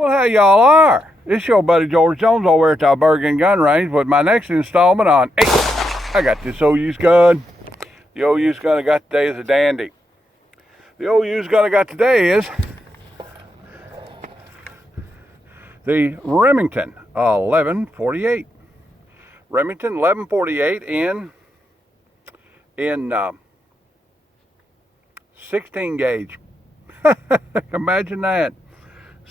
Well, how y'all are? It's your buddy George Jones over here at the Albergan Gun Range with my next installment on, hey, I got this old used gun. The old used gun I got today is a dandy. The old used gun I got today is the Remington 1148. Remington 1148 in 16 gauge. Imagine that.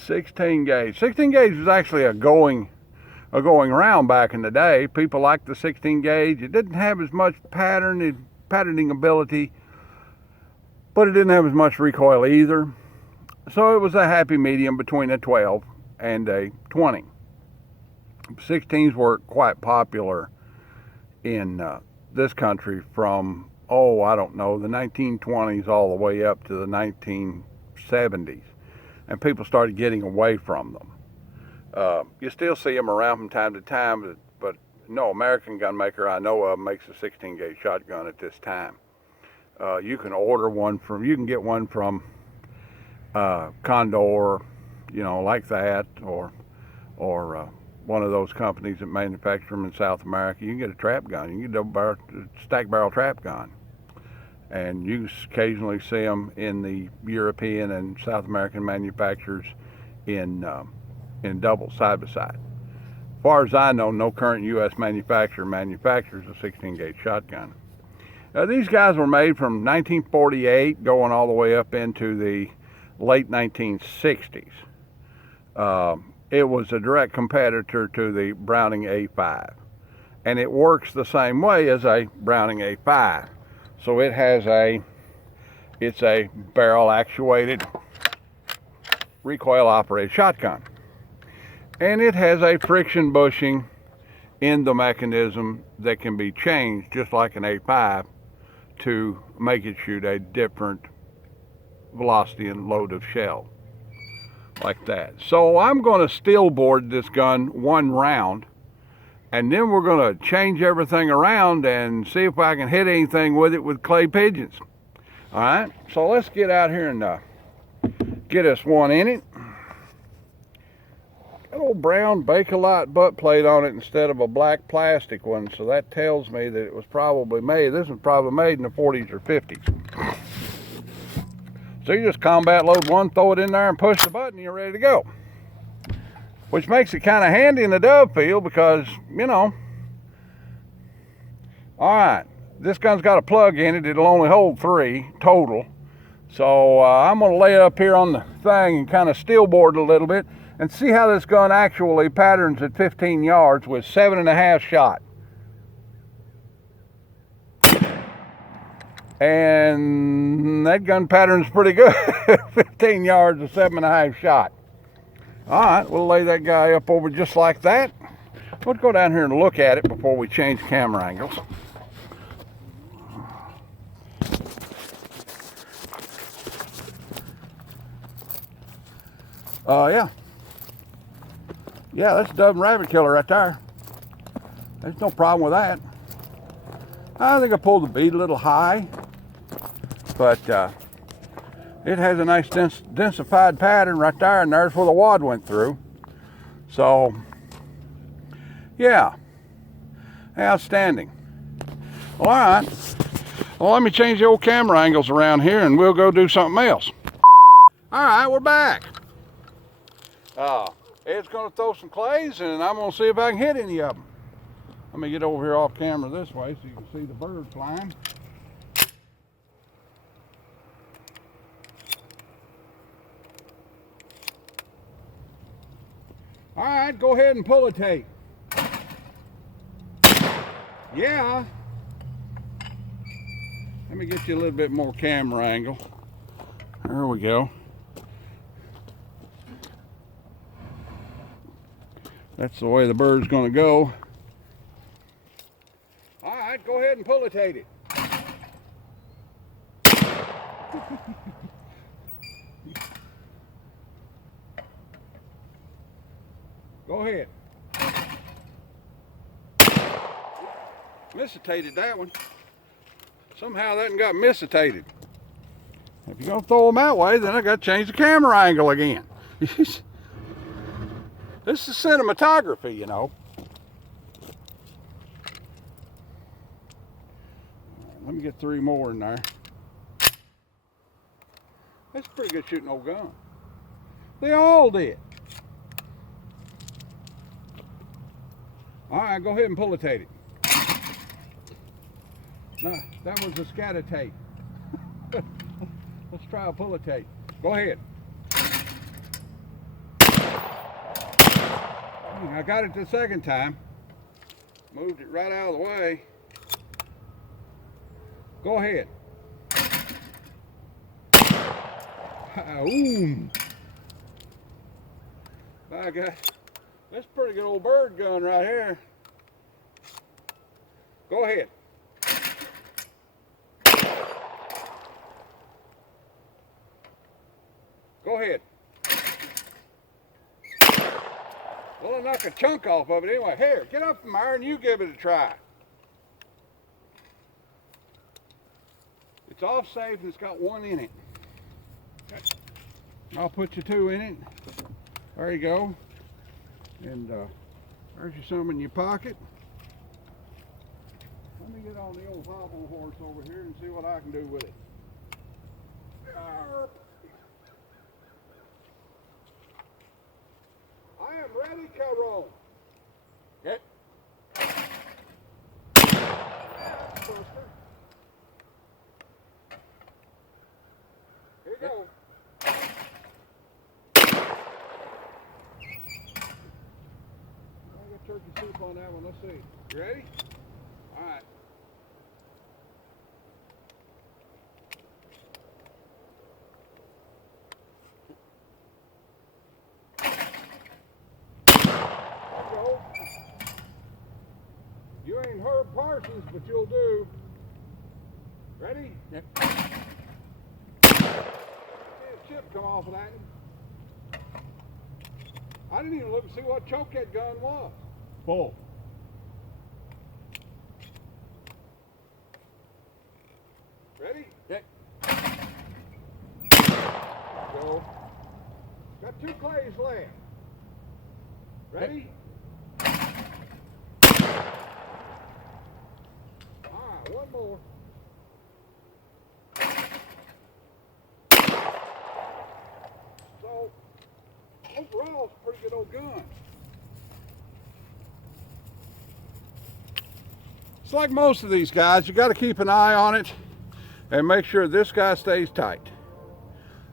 16 gauge. 16 gauge was actually a going round back in the day. People liked the 16 gauge. It didn't have as much patterning ability, but it didn't have as much recoil either. So it was a happy medium between a 12 and a 20. 16s were quite popular in this country from, I don't know, the 1920s all the way up to the 1970s. And people started getting away from them. You still see them around from time to time, but no American gun maker I know of makes a 16 gauge shotgun at this time. You can get one from Condor, like that, or one of those companies that manufacture them in South America. You can get a trap gun. You can get a stack barrel trap gun. And you occasionally see them in the European and South American manufacturers in double side by side. As far as I know, no current U.S. manufacturer manufactures a 16 gauge shotgun. These guys were made from 1948 going all the way up into the late 1960s. It was a direct competitor to the Browning A5, and it works the same way as a Browning A5. So it's a barrel actuated, recoil operated shotgun. And it has a friction bushing in the mechanism that can be changed just like an A5 to make it shoot a different velocity and load of shell, like that. So I'm going to steel board this gun one round, and then we're going to change everything around and see if I can hit anything with it with clay pigeons. All right, so let's get out here and get us one in it. Got old brown Bakelite butt plate on it instead of a black plastic one, so that tells me that it was probably made, this was probably made in the 40s or 50s. So you just combat load one, throw it in there and push the button, you're ready to go. Which makes it kind of handy in the dove field because, all right, this gun's got a plug in it. It'll only hold 3 total. So I'm going to lay it up here on the thing and kind of steel board it a little bit and see how this gun actually patterns at 15 yards with 7.5 shot. And that gun patterns pretty good. 15 yards with 7.5 shot. All right, we'll lay that guy up over just like that. Let's go down here and look at it before we change camera angles. Yeah, that's a dove and rabbit killer right there. There's no problem with that. I think I pulled the bead a little high, but it has a nice densified pattern right there, and there's where the wad went through. So, yeah, outstanding. All right, well, let me change the old camera angles around here, and we'll go do something else. All right, we're back. Ed's gonna throw some clays, and I'm gonna see if I can hit any of them. Let me get over here off camera this way so you can see the bird flying. All right, go ahead and pull the tape. Yeah. Let me get you a little bit more camera angle. There we go. That's the way the bird's gonna go. All right, go ahead and pullitate it. Go ahead. Miscitated that one. Somehow that one got miscitated. If you're gonna throw them that way, then I gotta change the camera angle again. This is cinematography, you know. Let me get 3 more in there. That's a pretty good shooting old gun. They all did. All right, go ahead and pullitate it. No, that was a scatter tape. Let's try a pullitate. Go ahead. I got it the second time. Moved it right out of the way. Go ahead. Boom. By God, that's a pretty good old bird gun right here. Go ahead. Go ahead. Well, I'll knock a chunk off of it anyway. Here, get up from there and you give it a try. It's off safe and it's got 1 in it. I'll put you 2 in it. There you go. And there's your some in your pocket. Let me get on the old hobble horse over here and see what I can do with it. I am ready, Caron. Okay. Here you go. I got turkey soup on that one. Let's see. You ready? All right. You ain't Herb Parsons, but you'll do. Ready? Yep. See a chip come off of that. I didn't even look to see what choke that gun was. Full. Ready? Yep. Go. Got 2 clays left. Ready? Yep. Alright, 1 more. So, overall, it's a pretty good old gun. It's like most of these guys, you got to keep an eye on it and make sure this guy stays tight.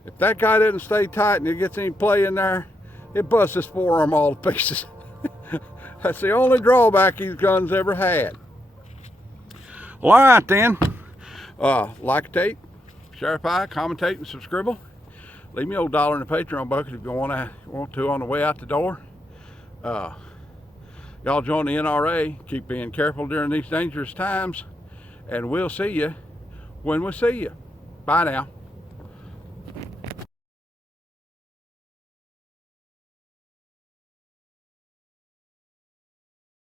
If that guy doesn't stay tight and he gets any play in there, it busts his forearm all to pieces. That's the only drawback these guns ever had. Well, all right then. Like a tape, share a pie, commentate, and subscribe. Leave me a $1 in the Patreon bucket if you want to on the way out the door. Y'all join the NRA. Keep being careful during these dangerous times, and we'll see you when we see you. Bye now.